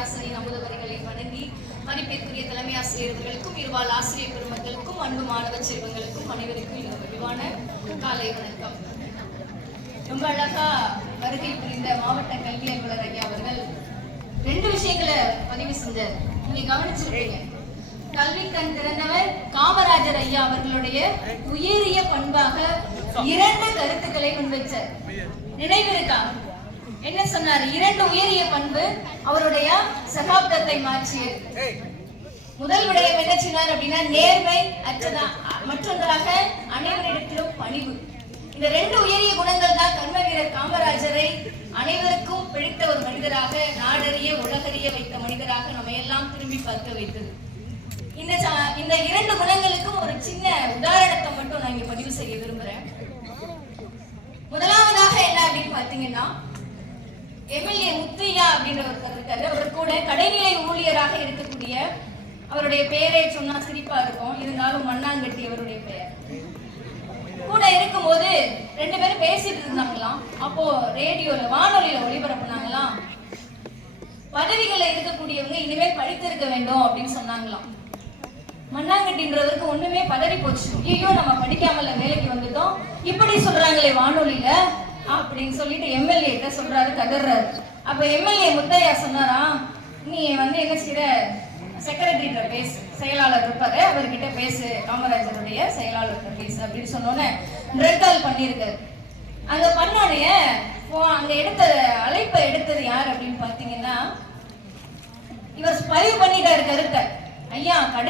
பேராசிரியர் அமுதவரிகளை வணங்கி மதிப்பிற்குரிய தலைமை ஆசிரியர்களுக்கும் இருவாள் ஆசிரியர் பெருமக்களுக்கும் அன்பு மாணவ செல்வங்களுக்கும் அனைவருக்கும் விரிவான காலை வணக்கம். ரொம்ப அழகா வருகை புரிந்த மாவட்ட கல்வி அலுவலர் ஐயா அவர்கள் 2 விஷயங்களை பதிவு செஞ்சார். நீங்க கவனிச்சிருப்பீங்க. கல்வி கண் திறந்தவர் காமராஜர் ஐயா அவர்களுடைய உயரிய பண்பாக 2 கருத்துக்களை முன்வைச்சார். நினைவிருக்கா? என்ன சொன்னார்? 2 உயரிய பண்பு அவருடைய சகாப்தத்தை மாற்றியது. முதல் விடயம் என்ன சொன்னார் அப்படின்னா நேர்மை, மற்றொன்றாக அனைவரிடத்திலும் பணிவு. இந்த 2 உயரிய குணங்கள் தான் கர்ம வீரர் காமராஜரை அனைவருக்கும் பிடித்த ஒரு மனிதராக, நாடறிய உலகறிய வைத்த மனிதராக நம்ம எல்லாம் திரும்பி பார்க்க வைத்தது. இந்த 2 குணங்களுக்கும் ஒரு சின்ன உதாரணத்தை மட்டும் நான் இங்க பதிவு செய்ய விரும்புறேன். முதலாவதாக என்ன அப்படின்னு பாத்தீங்கன்னா, எம்எல்ஏ முத்தையா அப்படின்ற ஒருத்தர் இருக்காரு. அவர் கூட கடைநிலை ஊழியராக இருக்கக்கூடிய, அவருடைய பெயரை சொன்னா சிரிப்பா இருக்கும், இருந்தாலும் மண்ணாங்கட்டி அவருடைய பெயர். கூட இருக்கும்போது 2 பேரும் பேசிட்டு இருந்தாங்களாம். அப்போ ரேடியோல வானொலியில ஒளிபரப்புனாங்களாம், பதவிகளை இருக்கக்கூடியவங்க இனிமேல் படித்திருக்க வேண்டும் அப்படின்னு சொன்னாங்களாம். மண்ணாங்கட்டின்றவருக்கு ஒண்ணுமே பதறி போச்சு. ஐயோ, நம்ம படிக்காமல வேலைக்கு வந்துட்டோம், இப்படி சொல்றாங்களே வானொலியில அப்படின்னு சொல்லிட்டு எம்எல்ஏ கிட்ட சொல்றாரு, கதறாரு. அப்ப எம்எல்ஏ முத்தையா சொன்னாரா, நீ என்ன செய்யற, செக்ரட்டரிட்ட பேசு, செயலாளர் இருப்பாரு, அவர்கிட்ட பேசு, காமராஜருடைய செயலாளர்கிட்ட பேசு அப்படின்னு சொன்னோன்னே ரெக்கால் பண்ணியிருக்காரு. அங்க பண்ணோடைய அங்க அழைப்பை எடுத்தது யார் அப்படின்னு பாத்தீங்கன்னா, இவர் பதிவு பண்ணிட்டாரு கருத்தை. ஐயா, கடை